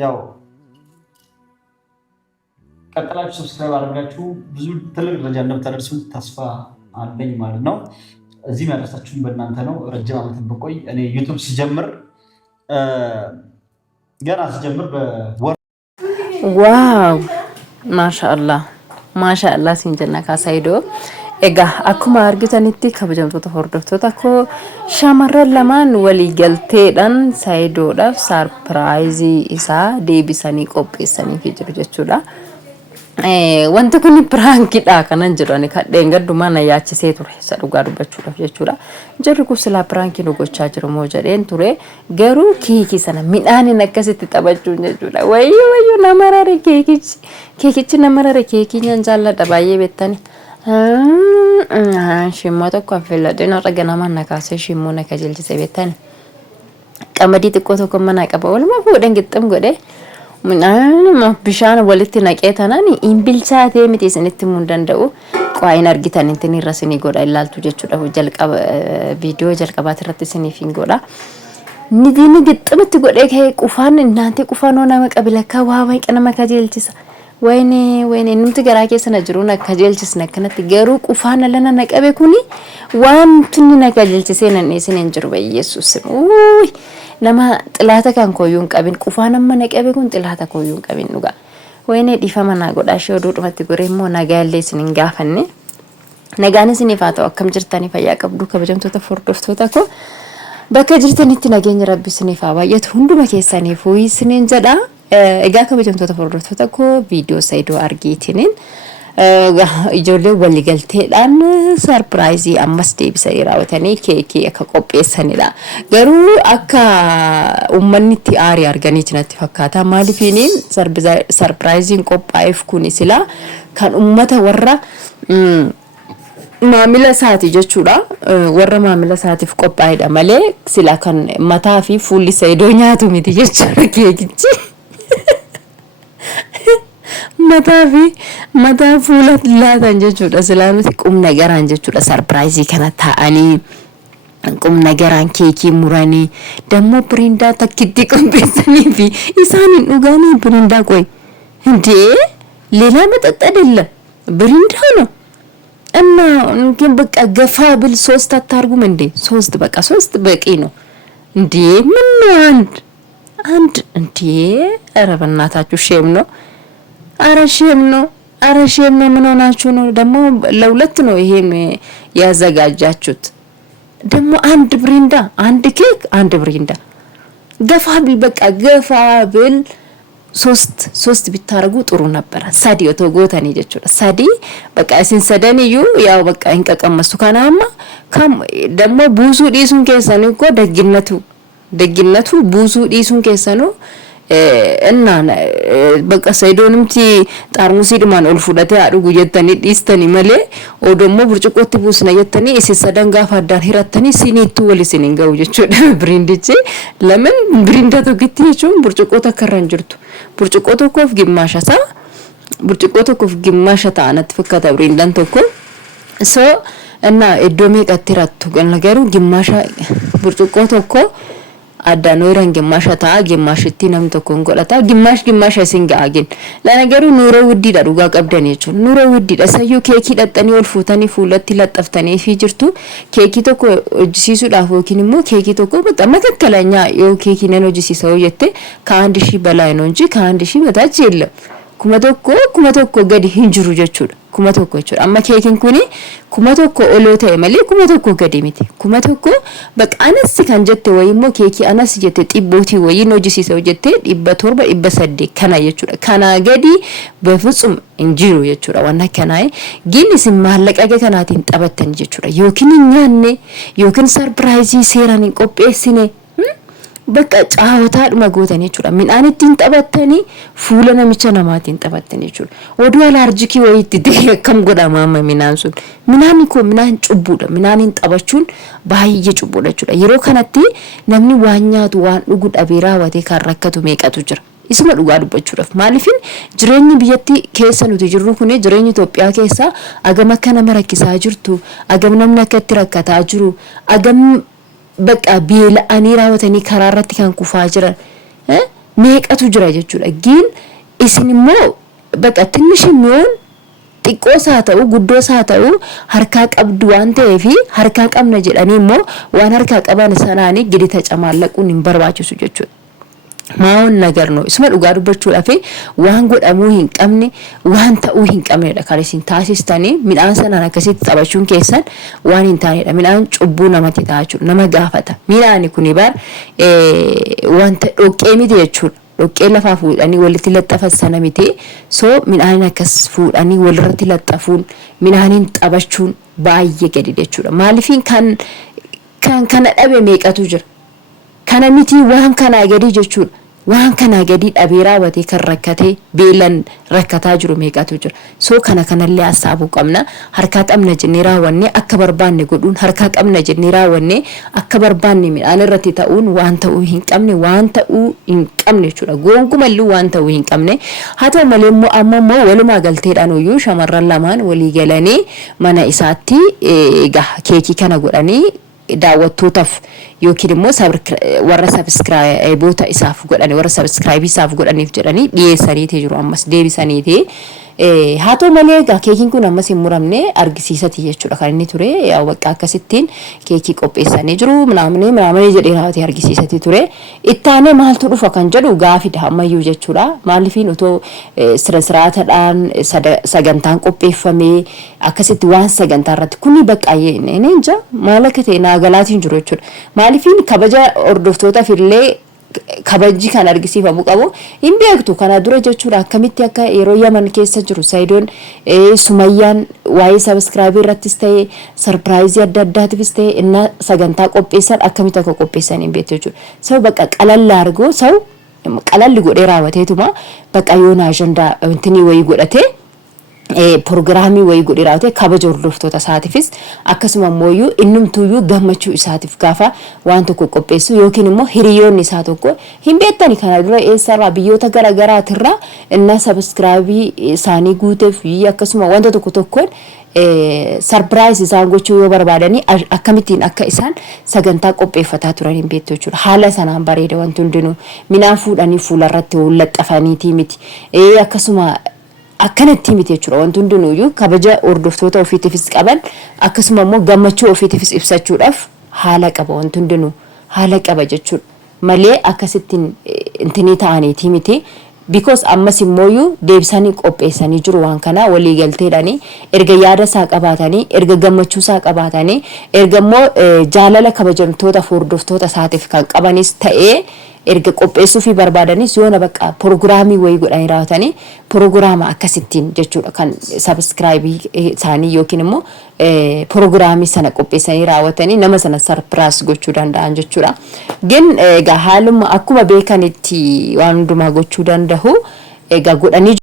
ያው ቀጥላችሁ ሰብስክራይብ አድርጋችሁ ብዙ ትልቅ ደረጃ እንደምታደርሱ ተስፋ አለኝ ማለት ነው። እዚህ ያደረሳችሁኝ በእናንተ ነው። ረጅም ዓመትን ብቆይ እኔ ዩቱብ ስጀምር ገና ስጀምር በወር ዋው ማሻአላህ ሲንጀና ካሳይዶ ኤጋ አኩማ አርጊተኒቲ ከበጀምቶታ ሆርዶፍቶታ ኮ shamarran lamaan walii galteedhaan saayidoodhaaf sarpiraayizii isaa deebisanii qopheessanii jiru jechuudha. Wanta kun piraankiidha kanan jedhani kadheen gaddumaa na yaachisee ture isa dhugaa dubbachuudhaaf jechuudha. Jarri kun silaa piraankiin gochaa jiru moo jedheen ture garuu keekii sana midhaaniin akkasitti taphachuun jechuudha. Wayyoo nama rare keekichi nama rare keekii nyaan jaalladha baay'ee beektani. Shimmoo tokko affeelladheen har'a ganamaan na kaasee shimmoo na kajeelchise beektani. Qamadii xiqqoo tokko mana qaba walumaa fuudhan gixxum godhee bishaan walitti naqee tanaan hin bilchaatee miti isinitti himuu hin danda'u. Qo'aayin argitan intin irra isinii godha ilaaltu jechuudha. Viidiyoo jalqabaati irratti isiniif hin godha. Nidiin gixxumitti godhee ka'ee qufaan inaanti qufaanoo nama qabilakkaa waa wayiqa nama kajeelchisa. Wayne numti garaa keessa na jiru na kajeelchisna akkanatti garuu qufaan lana na qabe kuni wanti na kajeelchisee nan isin hin jiru Yesuus. Nama xilaata kan koyyuun qabin qufaan amma na qabe kun xilaata koyyuun qabin dhuga. Wayne dhifama na godha shoo duudhumatti goree immoo nagaallee isin hin gaafanne. Nagaan isiniif haa ta'u akkam jirtanii fayyaa qabdu kabajamtoota hordoftoota koo. Bakka jirtanitti nageenya Rabbi isiniif haa baay'atu hunduma keessaniif isiniin jedha. Egaa kabajamtoota hordoftoota koo viidiyoo saayidoo argiitiniin ijoollee walii galteedhaan sarpiraayizii ammas deebisanii raawwatanii keekii akka qopheessanidha. Garuu akka uummanni itti aarii arganii jiranitti fakkaata. Maaliifini sarpiraayiziin qophaa'eef kun sila kan uummata warra maamila isaati jechuudha. Warra maamila isaatiif qophaa'edha malee sila kan mataa fi fuulli saayidoo nyaatu miti jechuudha keekichi. Mataa fuula laatan jechuudha. Silaanuti qumna garaan jechuudha. Sarpiraayizii kana taa'anii qumna garaan keekii muranii dammoo biriindaa takkitti qopheessanii fi isaan dhugaanii biriindaa qoy indee leelaa maxaxxa dilla biriindaa no እና ግን በቃ ገፋ ብል ሶስት አታርጉም እንዴ? ሶስት በቂ ነው እንዴ? ምን አንድ እንዴ? ኧረ በእናታችሁ ሼም ነው። ኧረ ሼም ነው። ምን ሆናችሁ ነው ደግሞ? ለሁለት ነው ይሄም ያዘጋጃችሁት። ደግሞ አንድ ብሪንዳ፣ አንድ ኬክ፣ አንድ ብሪንዳ ገፋ ብል በቃ ገፋ ብል ሶስት ቢታረጉ ጥሩ ነበር። ሳዲ ወተጎተኒ ጀቹዳ ሳዲ በቃ እሲን ሰደንዩ ያው በቃ እንቀቀመሱ ካናማ ካም ደግሞ ብዙ ዲሱን ከሰኑ እኮ ደግነቱ ብዙ ዲሱን ከሰኑ እና በቃ ሳይዶንምቲ ጣርሙሲ ድማን ኦልፉዳቴ አድጉ የተኒ ዲስተኒ መሌ ኦ ደግሞ ብርጭቆት ቡስና የተኒ እሲ ሰደንጋ ፋዳን ሂራተኒ ሲኒቱ ወሊሲን እንገው ጀቹዳ ብሪንዲቺ ለምን ብሪንዳቶ ግቲቹን ብርጭቆ ተከራን ጅርቱ ብርጭቆ ተኮፍ ግማሻታ ብርጭቆ ተኮፍ ግማሻታ አነት ፈካታ ብሪንዳን ተኮ ሶ እና እዶሜ ቀትራቱ ነገሩ ግማሻ ብርጭቆ ተኮ አዳኖራን ግማሻታ ግማሽቲ ነም ተኮን ጎላታ ግማሽ ሲንጋግን ለነገሩ ኑሮ ውዲዳ ዱጋ ቀብደን ይቹ ኑሮ ውዲዳ ሰዩ ኬኪ ደጠኒ ወልፉተኒ ፉለቲ ለጠፍተኒ ፊጅርቱ ኬኪ ተኮ እጅሲሱ ዳፎኪንሞ ኬኪ ተኮ በጣም መከከለኛ ዮ ኬኪ ነን እጅሲሰው የተ ከአንድ ሺህ በላይ ነው እንጂ ከአንድ ሺህ በታች የለም። ኩመቶኮ ገዲ hinjiru jechuudha. Kumatoko jechuudha. Amma keekin kuni kumatoko oloota malee kumatoko gadi miti. Kumatoko bakka anasi kan jette wayimmoo keeki anasi jette xibbooti wayi hojisiisa jette 700 800 kana jechuudha. Kana gadi befusum hinjiru jechuudha. Wanna kanaa ginis maallaqa kanaatiin taphattan jechuudha. Yookiin nyaanne yookiin sarpiraayizii seeraan qopheessine በቃ ጫወታድማ ጎተኔ ቹላ ሚናን እንትን ጠበተኒ ፉለ ነምቸ ነማቲን ጠበተኒ ቹላ ወዱ አላርጂኪ ወይት ከም ጎዳ ማማ ሚናንሱን ሚናን ጩቡደ ሚናንን ጠበቹን ባይየ ጩቡደ ቹላ ይሮ ከነቲ ነምኒ ዋኛቱ ዋን ዱጉ ዳቢራ ወቴ ካረከቱ ሜቀቱ ጅራ isuma dhugaa dubbachuudhaaf maaliifin jireenyi biyyatti keessa nuti jirru kuni jireenyi Itoophiyaa keessa agam akka nama rakkisaa jirtu agam namni akka itti rakkataa jiru agam በቃ ቢል አኒ ራወተኒ ከራራት ካን ኩፋ ጅራን meeqatu jira jechuudha. Gin isin immoo bakka tinnish imiyoon xiqqoos haa ta'u guddoos haa ta'u harkaa qabdu waan ta'eef harkaa qabna jedhanii immoo waan harkaa qaban sanaanii gidi tacamaallaquun hin barbaachisu jechuudha. Maa'oon ነገር ነው isuma dhugaa dubbachuudhaaf waan godhamuu hin qabne waan ta'uu hin qabnedha kan isin taasistanii midhaan sanaan akkasitti taphachuun keessan waan hin taanedha. Midhaan cubbuu namatti ta'a jechuudha, nama gaafata. Midhaan kun baar wanta dhoqqee miti jechuudha. Dhoqqee lafaa fuudhanii walitti laxxafan sana miti. So midhaan akkas fuudhanii walirratti laxxafuun midhaaniin taphachuun baay'ee gadi jechuudha. Maaliifin kan kana dhabe meeqatu jira. Kana miti waan kana gadi jechuudha. Waan kana gadi dhabee raawwatee kan rakkatee beelan rakkataa jiru meeqatu jira. So kanallee hasaabuu qabna. Harkaa qabna jennee raawwanne akka barbaanne godhuun harkaa qabna jennee raawwanne akka barbaanne midhaan irratti ta'uun waan ta'uu hin qabne jechuudha. Gonkumallee waan ta'uu hin qabne. Haa ta'u malee immoo amma immoo walumaa galteedhaan iyyuu shamarran lamaan walii galanii mana isaatti keekii kana godhanii daawwattootaaf yookiin immoo warra subscribeota isaaf godhanii warra subscribe isaaf godhaniif jedhanii dhiyeessaniitii jiru. Ammas deebisaniitii haa ta'u malee keekiin kun ammas hin muramne argisiisati jechuudha kan inni ture. Yaa bakka akkasittiin keekii qopheessanii jiru manaamne jedhee raawwatee argisiisati ture. Ittaanee maaltu dhufa kan jedhu gaafidha ammayyuu jechuudha. Maaliifin utoo siraataadhaan sagantaan qopheeffamee akkasitti waan sagantaa irratti kuni bakka neenja maal akka ta'e naagalaatiin jiru jechuudha. Maaliifin kabaja hordoftootaaf illee kabajji kan argisiifamu qabu hin beektu kana dura jechuudha. Akkamitti akka yeroo Yaman keessa jiru Saidoon Sumayyaan waa'ee subscribe irrattis ta'e sarbiraayizii adda addaatiifis ta'e inna sagantaa qopheessan akkamitti akka qopheessan hin beektu jechuudha. Sau bakka qalalla argoo sau qalalli godhee raawwateetuma bakka yoona ajandaa wantini wayii godhatee Programmii wayii godhee raawwatee kabaja hordoftoota isaatiifis akkasuma immoo innumtuyyuu gammachuu isaatiif gaafa waan tokko qopheessu yookiin immoo hiriyoonni isaa tokko hin beektani kana dura eessarraa biyyoota garaagaraatirraa inna subscribe isaanii guuteef akkasuma wanta tokkoon sarbiraayizii isaan gochuu yoo barbaadanii akkamittiin akka isaan sagantaa qopheeffataa turan hin beektu jechuudha. Haala sanaan bareeda wanti hundinuu midhaan fuudhanii fuularratti laxxafaniitii miti. Akkasuma akkanatti miti jechuudha. Wanti hundinuyyuu kabaja hordoftoota ofiitiifis qaban akkasuma immoo gammachuu ofiitiifis ibsachuudhaaf haala qaba. Wanti hundinuu haala qaba jechuudha. Malee akkasittiin intinii ta'aniitii miti. Because ammas immoo deebisanii qopheessanii jiru waan kana walii galteedhaanii erga yaada isaa qabaatanii erga gammachuu isaa qabaatanii erga immoo jaalala kabajamtoota hordoftoota isaatiif kan qabanis ta'ee erga qopheessuu fi barbaadanis yoona bakka programmii wayii godhanii raawwatanii programma akkasittiin jechuudha kan subscribe isaanii yookiin immoo programmii sana qopheessanii raawwatanii nama sana surprise gochuu danda'an jechuudha. Gin egaa haaluma akkuma beekanitti waan hundumaa gochuu danda'u egaa godhanii